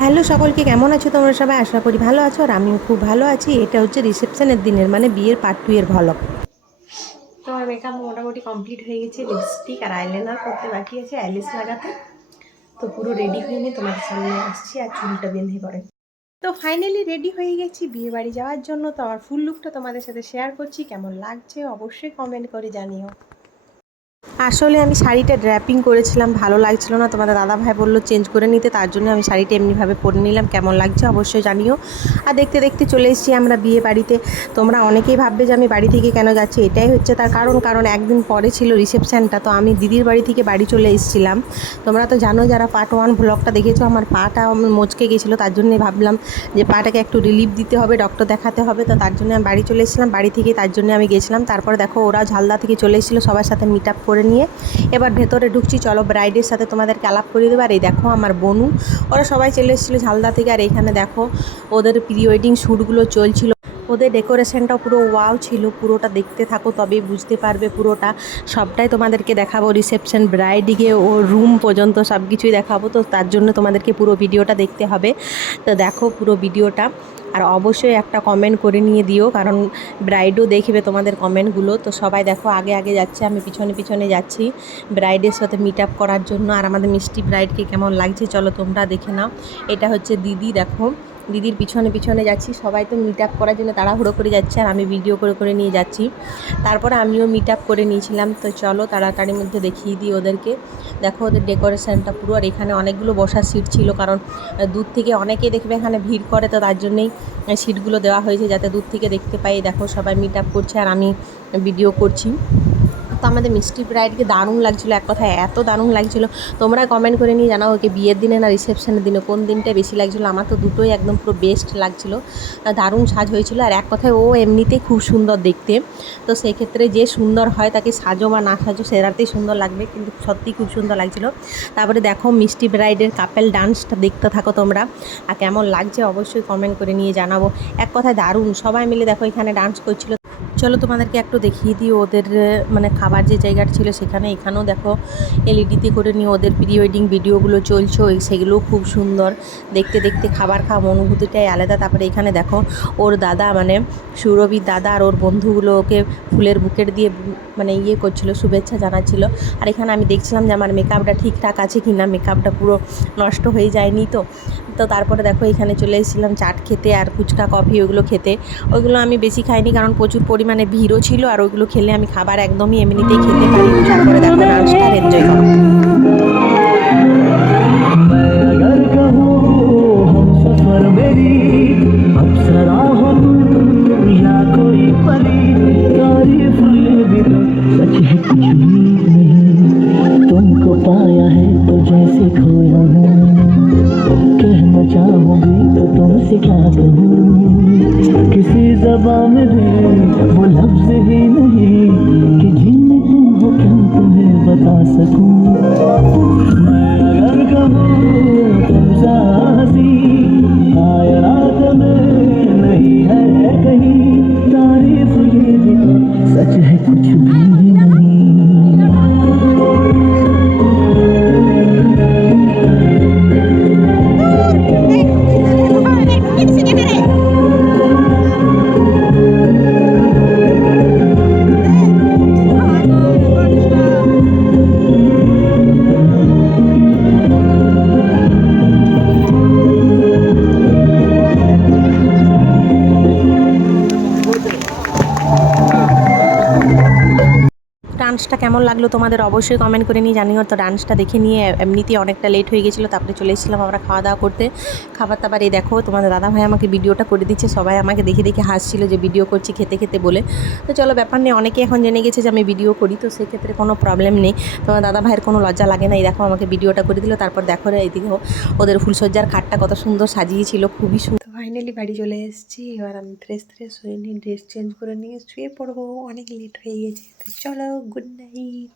Hello সকলকে, কেমন আছো তোমরা সবাই? আশা করি ভালো আছো আর আমিও খুব ভালো আছি। এটা হচ্ছে রিসেপশনের দিনের মানে বিয়ের পার্ট টু এর ভলক তো আমার মেকআপ মোটামুটি কমপ্লিট হয়ে গেছে লিপস্টিক আর আইলাইনার করতে বাকি আছে আইলিস লাগাতে। তো পুরো রেডি হয়ে নিয়ে তোমাদের সামনে আসছি আর চুলটা বেঁধে পড়ে তো ফাইনালি রেডি হয়ে গেছি বিয়ে বাড়ি যাওয়ার জন্য। তো আমার ফুল লুকটা তোমাদের সাথে শেয়ার করছি, কেমন লাগছে অবশ্যই কমেন্ট করে জানিও। আসলে আমি শাড়িটা ড্র্যাপিং করেছিলাম, ভালো লাগছিল না। তোমাদের দাদা ভাই বলল চেঞ্জ করে নিতে। তার জন্য আমি শাড়িটা এমনিভাবে পরে নিলাম। কেমন লাগছে অবশ্যই জানিও। আর দেখতে দেখতে চলে এসেছি আমরা বিয়ে বাড়িতে। তোমরা অনেকেই ভাববে যে আমি বাড়ি থেকে কেন যাচ্ছি, এটাই হচ্ছে তার কারণ। কারণ একদিন পরে ছিল রিসেপশানটা তো আমি দিদির বাড়ি থেকে বাড়ি চলে এসেছিলাম। তোমরা তো জানো যারা পার্ট ওয়ান ব্লগটা দেখেছ, আমার পাটা মচকে গেছিল, তার জন্যই ভাবলাম যে পাটাকে একটু রিলিফ দিতে হবে ডক্টর দেখাতে হবে। তো তার জন্য আমি বাড়ি চলে এসেছিলাম। বাড়ি থেকে তার জন্য আমি গেছিলাম। তারপরে দেখো ওরা ঝালদা থেকে চলে এসেছিল, সবার সাথে মিট আপ করে নিয়ে। এবার ভেতরে ঢুকছি, চলো ব্রাইডের সাথে তোমাদেরকে আলাপ করে দেবো। আর এই দেখো আমার বনু। ওরা সবাই চলে এসেছিল ঝালদা থেকে। আর এখানে দেখো ওদের প্রি ওয়েডিং শ্যুটগুলো চলছিল। ওদের ডেকোরেশনটাও পুরো ওয়াও ছিল, পুরোটা দেখতে থাকো তবেই বুঝতে পারবে পুরোটা। সবটাই তোমাদেরকে দেখাবো রিসেপশন ব্রাইডিকে ও রুম পর্যন্ত সব কিছুই দেখাবো, তো তার জন্য তোমাদেরকে পুরো ভিডিওটা দেখতে হবে। তো দেখো পুরো ভিডিওটা, আর অবশ্যই একটা কমেন্ট করে নিয়ে দিও, কারণ ব্রাইডও দেখবে তোমাদের কমেন্টগুলো তো সবাই দেখো আগে আগে যাচ্ছে, আমি পিছনে পিছনে যাচ্ছি ব্রাইডের সাথে মিট আপ করার জন্য, আর আমাদের মিষ্টি ব্রাইডকে কেমন লাগছে, চলো তোমরা দেখে নাও। এটা হচ্ছে দিদি, দেখো। দিদির পিছনে পিছনে যাচ্ছি। সবাই তো মিট আপ করার জন্য তাড়াহুড়ো করে যাচ্ছে আর আমি ভিডিও করে করে নিয়ে যাচ্ছি। তারপরে আমিও মিট আপ করে নিয়েছিলাম। তো চলো তাড়াতাড়ির মধ্যে দেখিয়ে দিই ওদেরকে। দেখো ওদের ডেকোরেশনটা পুরো আর এখানে অনেকগুলো বসার সিট ছিল কারণ দূর থেকে অনেকেই দেখবে এখানে ভিড় করে তো তার জন্যেই সিটগুলো দেওয়া হয়েছে যাতে দূর থেকে দেখতে পাই। দেখো সবাই মিট আপ করছে আর আমি ভিডিও করছি। তো আমাদের মিষ্টি ব্রাইডকে দারুণ লাগছিল, এক কথায় এত দারুণ লাগছিল। তোমরা কমেন্ট করে নিয়ে জানাও ওকে বিয়ের দিনে না রিসেপশনের দিনে কোন দিনটা বেশি লাগছিল। আমার তো দুটোই একদম পুরো বেস্ট লাগছিল দারুণ সাজ হয়েছিল। আর এক কথায় ও এমনিতেই খুব সুন্দর দেখতে। তো সেই ক্ষেত্রে যে সুন্দর হয় তাকে সাজো বা না সাজো সেরাতেই সুন্দর লাগবে, কিন্তু সত্যিই খুব সুন্দর লাগছিল। তারপরে দেখো মিষ্টি ব্রাইডের কাপেল ডান্সটা দেখতে থাকো তোমরা। আর কেমন লাগছে অবশ্যই কমেন্ট করে নিয়ে জানাব। এক কথায় দারুণ, সবাই মিলে দেখো এখানে ডান্স করছিল। চলো তোমাদেরকে একটু দেখিয়ে দিই ওদের মানে খাবার যে জায়গাটা ছিল সেখানে। এখানেও দেখো এলইডিতে করে নিয়ে ওদের প্রি ওয়েডিং ভিডিওগুলো চলছে, ওই সেগুলোও খুব সুন্দর। দেখতে দেখতে খাবার খাওয়া অনুভূতিটাই আলাদা। তারপরে এখানে দেখো ওর দাদা মানে সুরভির দাদা আর ওর বন্ধুগুলো ওকে ফুলের বুকেট দিয়ে মানে ইয়ে করছিল, শুভেচ্ছা জানাচ্ছিল। আর এখানে আমি দেখছিলাম যে আমার মেকআপটা ঠিকঠাক আছে কি না মেকআপটা পুরো নষ্ট হয়ে যায়নি তো। তো তারপরে দেখো এখানে চলে এসেছিলাম চাট খেতে আর ফুচকা, কফি ওগুলো খেতে। ওইগুলো আমি বেশি খাইনি কারণ প্রচুর পরিমাণে ভিড়ও ছিল আর ওইগুলো খেলে আমি খাবার একদমই এমনিতেই খেতে পারি তারপরে দেখো ডান্সটা এনজয় করো मैं अगर कहूँ हम सफर मेरी अप्सरा हो तुम या कोई परी तारीफ ये भी तो सच है कुछ भी नहीं तुमको पाया है तो जैसे खोया हूँ कहना चाहूँगी तो तुमसे क्या कहूँ किसी जबा मेरे वो लफ्ज ही नहीं। ডান্সটা কেমন লাগল তোমাদের অবশ্যই কমেন্ট করে নিয়ে জানিও। তো ডান্সটা দেখে নিয়ে এমনিতেই অনেকটা লেট হয়ে গেছিল, তারপরে চলে এসেছিলাম আমরা খাওয়া দাওয়া করতে। খাবার দাবার এই দেখো, তোমাদের দাদা ভাই আমাকে ভিডিওটা করে দিচ্ছে, সবাই আমাকে দেখে দেখে হাসছিল যে ভিডিও করছি খেতে খেতে বলে। তো চলো ব্যাপার নেই, অনেকে এখন জেনে গেছে যে আমি ভিডিও করি, তো সেক্ষেত্রে কোনো প্রবলেম নেই। তোমার দাদা ভাইয়ের কোনো লজ্জা লাগে না, এই দেখো আমাকে ভিডিওটা করে দিল, তারপর দেখো রে এইদিকেও ওদের ফুলসজ্জার খাটটা কত সুন্দর সাজিয়েছিল, খুবই সুন্দর ফাইনালি বাড়ি চলে এসেছি। এবার আমি ফ্রেশ ফ্রেশ হয়ে নিয়ে ড্রেস চেঞ্জ করে নিয়ে শুয়ে পড়ব। অনেক লেট হয়ে গেছে। তো চলো গুড নাইট